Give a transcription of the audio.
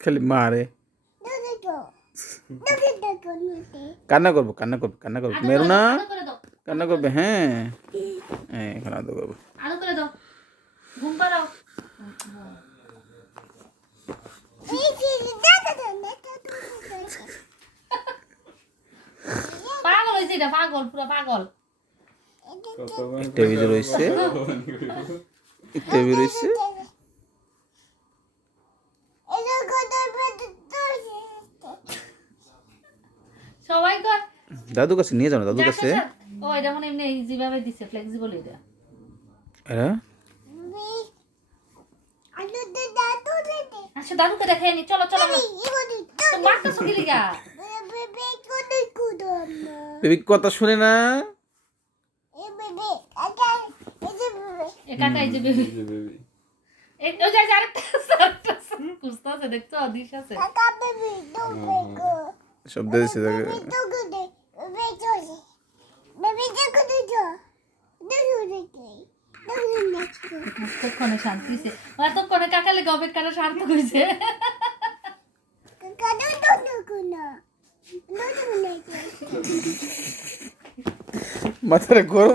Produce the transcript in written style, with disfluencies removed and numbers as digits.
খালি মারে কান্না করবো মেরু না কান্না করবে হ্যাঁ এখন আদর করবো পাগল হয়েছে এটা পাগল পুরো পাগল টেবিল রয়েছে টেবিল রয়েছে সবাই কয় দাদু কাছে নিয়ে যাও না দাদু কাছে ও এটা মনে এমনি যেভাবে দিছে ফ্লেক্সিবল এটা এরা আচ্ছা দাদুকে দেখাই নি চলো চলো তো মারতেছো কি লিগা বেবি কথা শুনে না এ কাকা এই যে বেবি এই ও যা আরেকটা কুস্তাছে দেখছো দিশ আছে শব্দ দিচ্ছে তাকে কতক্ষণে শান্তি হয়েছে এতক্ষণে কাকা লেগে অপেক্ষাটা শান্ত হয়েছে মাথাটা গরম